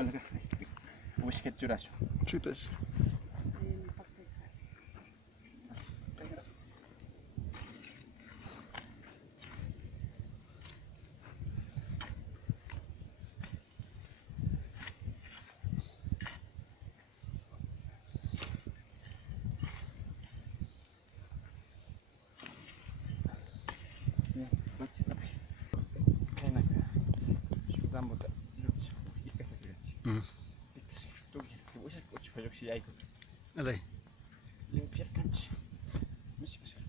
Ponle acá. Whisky churacho. Chutas. Enak. Rambut lucu. Ikas lagi. Ikas. Tuh, wis coba yuk sih ikut. Alay. Limpiarkan sih. Mesti bisa.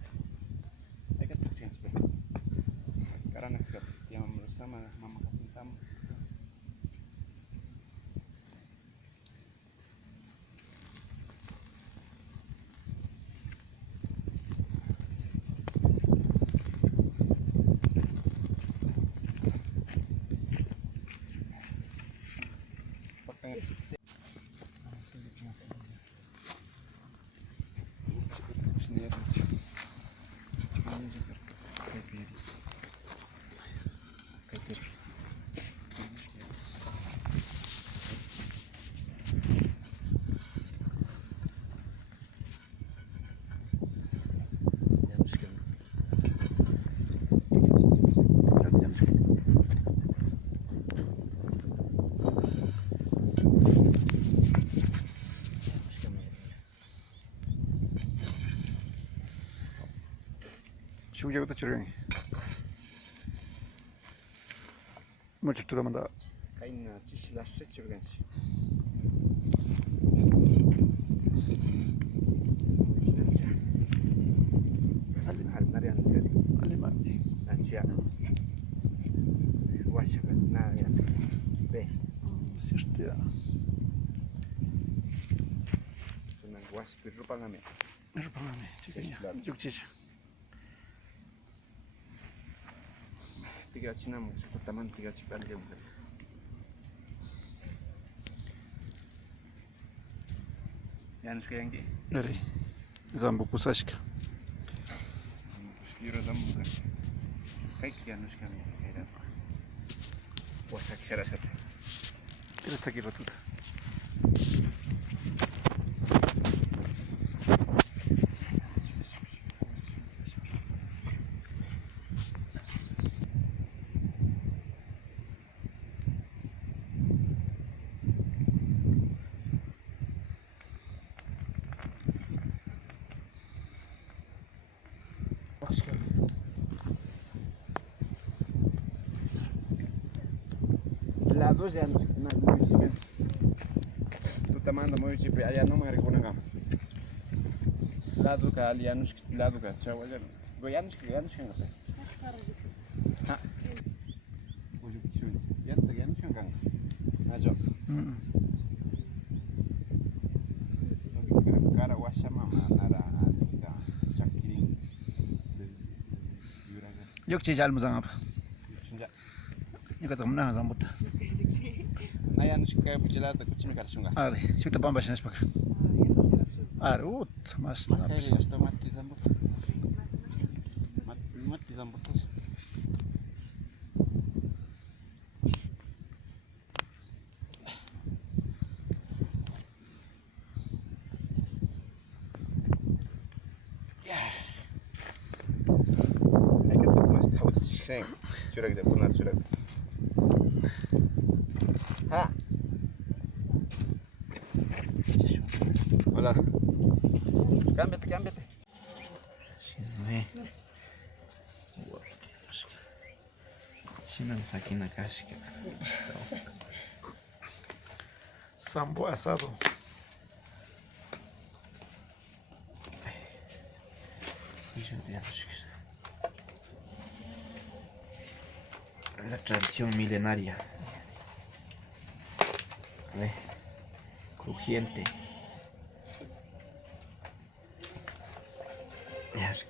Ikat tuh sih. Karena sekarang yang bersama mama kasih tamu. Şimdi jago tachuring. Mucho tu manda. Kain cis lasset juga sih. Hal narian jadi. Alimati. Ancia. Washa narian. Be. Sirtia. Senang was berupa ngame. Eso para mí, chiquilla. Yuk chicha. Tiga Cina mau sebut taman tiga cipan dia bukan. Janus kayak yang Dari. Zambu pusashka. Kira tamu bukan. Kayak Janus kami kayak apa? Wasak cara satu. Kita sakit betul. Lados ya no municipio. Tu tamanda municipio allá no me recuerdo. Lado ka alianus lado ka chawa ya. Goyanus ka ngape. Ha. Ujuk chun. Ya tu yanus kan. Ajo. Cara washa mama nara nika chakirin. Yuk chicha almuzang apa? Chunja. Yuk kata mana zambut. Nayanus ka bucela ta kuchimi karsunga. Ari, kita pambas nas pak. Ari, mas. Mas saya ya sto mati zambut. Mati zambut. Curag aja, benar curag. Ha. Hola. Cámbiate. Sini. Sini sakin nakasih. Sambo asado. La tradición milenaria. Crujiente.